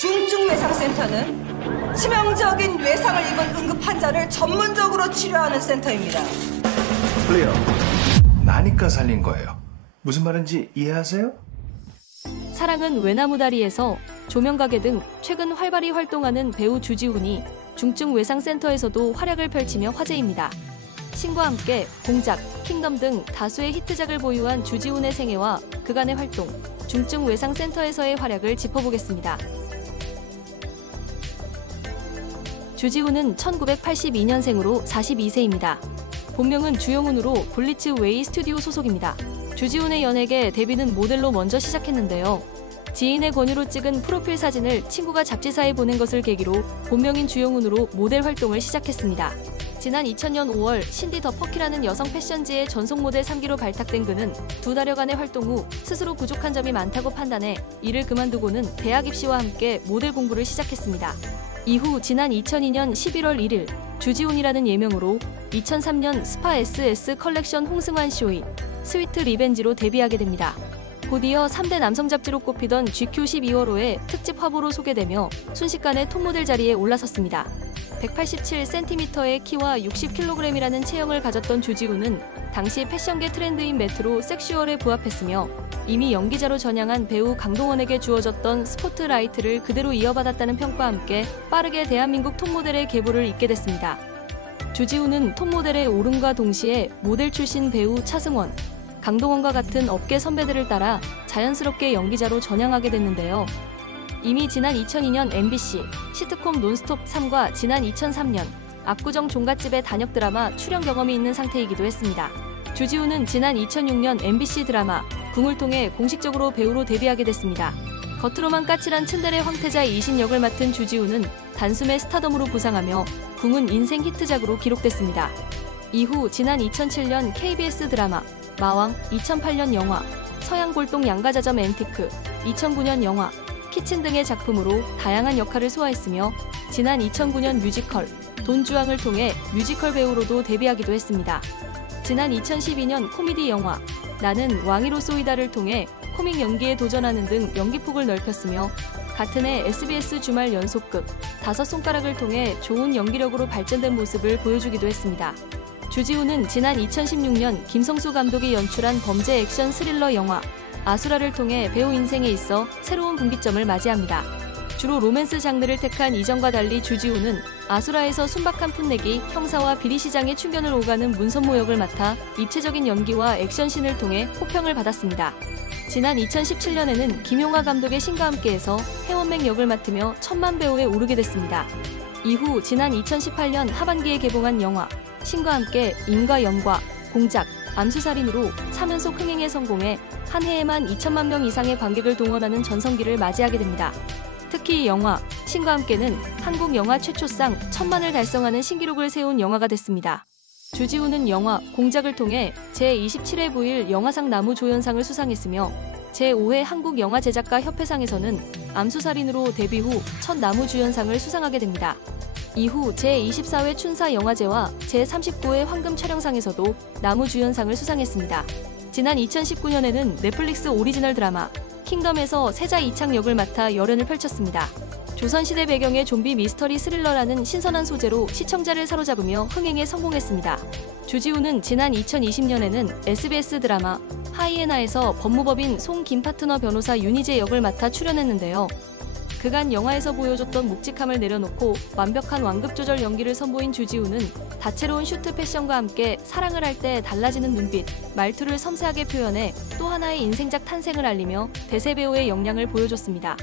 중증외상센터는 치명적인 외상을 입은 응급 환자를 전문적으로 치료하는 센터입니다. 클리어. 나니까 살린 거예요. 무슨 말인지 이해하세요? 사랑은 외나무다리에서 조명가게 등 최근 활발히 활동하는 배우 주지훈이 중증외상센터에서도 활약을 펼치며 화제입니다. 신과 함께, 공작, 킹덤 등 다수의 히트작을 보유한 주지훈의 생애와 그간의 활동, 중증외상센터에서의 활약을 짚어보겠습니다. 주지훈은 1982년생으로 42세입니다. 본명은 주영훈으로 블리츠 웨이 스튜디오 소속입니다. 주지훈의 연예계 데뷔는 모델로 먼저 시작했는데요. 지인의 권유로 찍은 프로필 사진을 친구가 잡지사에 보낸 것을 계기로 본명인 주영훈으로 모델 활동을 시작했습니다. 지난 2000년 5월 신디 더 퍼키라는 여성 패션지의 전속 모델 3기로 발탁된 그는 2달여간의 활동 후 스스로 부족한 점이 많다고 판단해 이를 그만두고는 대학 입시와 함께 모델 공부를 시작했습니다. 이후 지난 2002년 11월 1일 주지훈이라는 예명으로 2003년 스파 SS 컬렉션 홍승환 쇼이 스위트 리벤지로 데뷔하게 됩니다. 곧이어 3대 남성 잡지로 꼽히던 GQ 12월호의 특집 화보로 소개되며 순식간에 톱모델 자리에 올라섰습니다. 187cm의 키와 60kg이라는 체형을 가졌던 주지훈은 당시 패션계 트렌드인 매트로 섹슈얼에 부합했으며 이미 연기자로 전향한 배우 강동원에게 주어졌던 스포트라이트를 그대로 이어받았다는 평가와 함께 빠르게 대한민국 톱모델의 계보를 잇게 됐습니다. 주지훈은 톱모델의 오름과 동시에 모델 출신 배우 차승원, 강동원과 같은 업계 선배들을 따라 자연스럽게 연기자로 전향하게 됐는데요. 이미 지난 2002년 MBC 시트콤 논스톱 3과 지난 2003년 압구정 종갓집의 단역 드라마 출연 경험이 있는 상태이기도 했습니다. 주지훈은 지난 2006년 MBC 드라마 궁을 통해 공식적으로 배우로 데뷔하게 됐습니다. 겉으로만 까칠한 츤데레 황태자 이신 역을 맡은 주지훈은 단숨에 스타덤으로 부상하며 궁은 인생 히트작으로 기록됐습니다. 이후 지난 2007년 KBS 드라마 마왕, 2008년 영화 서양골동 양가자점 앤티크, 2009년 영화 키친 등의 작품으로 다양한 역할을 소화했으며 지난 2009년 뮤지컬 돈주왕을 통해 뮤지컬 배우로도 데뷔하기도 했습니다. 지난 2012년 코미디 영화 나는 왕이로소이다를 통해 코믹 연기에 도전하는 등 연기폭을 넓혔으며 같은 해 SBS 주말 연속극 5손가락을 통해 좋은 연기력으로 발전된 모습을 보여주기도 했습니다. 주지훈은 지난 2016년 김성수 감독이 연출한 범죄 액션 스릴러 영화 아수라를 통해 배우 인생에 있어 새로운 분기점을 맞이합니다. 주로 로맨스 장르를 택한 이전과 달리 주지훈은 아수라에서 순박한 풋내기, 형사와 비리시장의 충견을 오가는 문선모 역을 맡아 입체적인 연기와 액션씬을 통해 호평을 받았습니다. 지난 2017년에는 김용하 감독의 신과 함께해서 해원맹 역을 맡으며 천만 배우에 오르게 됐습니다. 이후 지난 2018년 하반기에 개봉한 영화 신과 함께 인과 연과, 공작, 암수살인으로 3연속 흥행에 성공해 한 해에만 2천만 명 이상의 관객을 동원하는 전성기를 맞이하게 됩니다. 특히 영화 신과 함께는 한국 영화 최초상 1000만을 달성하는 신기록을 세운 영화가 됐습니다. 주지훈은 영화 공작을 통해 제27회 부일 영화상 나무조연상을 수상했으며 제5회 한국영화제작가협회상에서는 암수살인으로 데뷔 후 첫 나무주연상을 수상하게 됩니다. 이후 제24회 춘사영화제와 제39회 황금촬영상에서도 나무주연상을 수상했습니다. 지난 2019년에는 넷플릭스 오리지널 드라마 킹덤에서 세자 이창 역을 맡아 열연을 펼쳤습니다. 조선시대 배경의 좀비 미스터리 스릴러라는 신선한 소재로 시청자를 사로잡으며 흥행에 성공했습니다. 주지훈은 지난 2020년에는 SBS 드라마 하이에나에서 법무법인 송 김파트너 변호사 윤희재 역을 맡아 출연했는데요. 그간 영화에서 보여줬던 묵직함을 내려놓고 완벽한 완급 조절 연기를 선보인 주지훈은 다채로운 슈트 패션과 함께 사랑을 할 때 달라지는 눈빛, 말투를 섬세하게 표현해 또 하나의 인생작 탄생을 알리며 대세 배우의 역량을 보여줬습니다.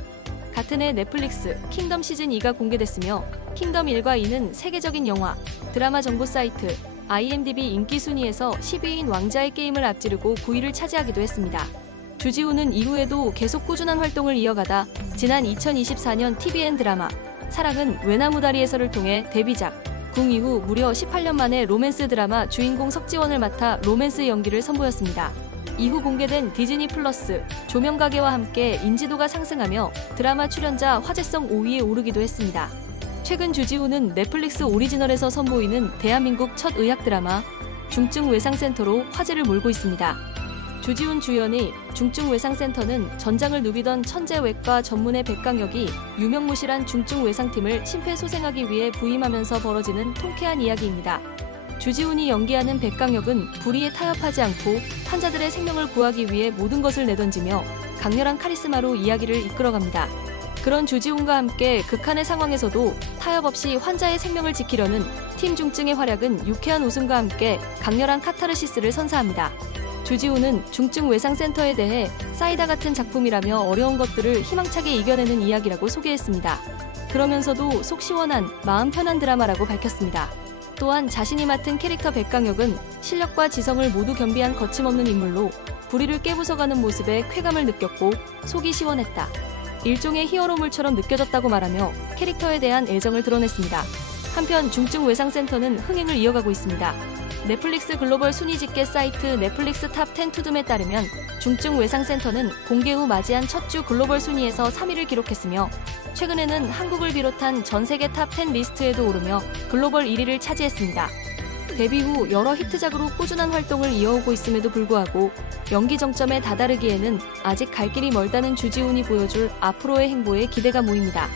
같은 해 넷플릭스 킹덤 시즌2가 공개됐으며 킹덤 1과 2는 세계적인 영화, 드라마 정보 사이트 IMDb 인기 순위에서 10위인 왕자의 게임을 앞지르고 9위를 차지하기도 했습니다. 주지훈은 이후에도 계속 꾸준한 활동을 이어가다 지난 2024년 TVN 드라마 사랑은 외나무다리에서를 통해 데뷔작 궁 이후 무려 18년 만에 로맨스 드라마 주인공 석지원을 맡아 로맨스 연기를 선보였습니다. 이후 공개된 디즈니 플러스 조명가게와 함께 인지도가 상승하며 드라마 출연자 화제성 5위에 오르기도 했습니다. 최근 주지훈은 넷플릭스 오리지널에서 선보이는 대한민국 첫 의학 드라마 중증외상센터로 화제를 몰고 있습니다. 주지훈 주연의 중증외상센터는 전장을 누비던 천재외과 전문의 백강혁이 유명무실한 중증외상팀을 심폐소생하기 위해 부임하면서 벌어지는 통쾌한 이야기입니다. 주지훈이 연기하는 백강혁은 불의에 타협하지 않고 환자들의 생명을 구하기 위해 모든 것을 내던지며 강렬한 카리스마로 이야기를 이끌어갑니다. 그런 주지훈과 함께 극한의 상황에서도 타협 없이 환자의 생명을 지키려는 팀 중증의 활약은 유쾌한 웃음과 함께 강렬한 카타르시스를 선사합니다. 주지훈은 중증외상센터에 대해 사이다 같은 작품이라며 어려운 것들을 희망차게 이겨내는 이야기라고 소개했습니다. 그러면서도 속 시원한 마음 편한 드라마라고 밝혔습니다. 또한 자신이 맡은 캐릭터 백강혁은 실력과 지성을 모두 겸비한 거침없는 인물로 불의를 깨부숴가는 모습에 쾌감을 느꼈고 속이 시원했다. 일종의 히어로물처럼 느껴졌다고 말하며 캐릭터에 대한 애정을 드러냈습니다. 한편 중증외상센터는 흥행을 이어가고 있습니다. 넷플릭스 글로벌 순위 집계 사이트 넷플릭스 탑10 투둠에 따르면 중증외상센터는 공개 후 맞이한 첫 주 글로벌 순위에서 3위를 기록했으며 최근에는 한국을 비롯한 전 세계 탑10 리스트에도 오르며 글로벌 1위를 차지했습니다. 데뷔 후 여러 히트작으로 꾸준한 활동을 이어오고 있음에도 불구하고 연기 정점에 다다르기에는 아직 갈 길이 멀다는 주지훈이 보여줄 앞으로의 행보에 기대가 모입니다.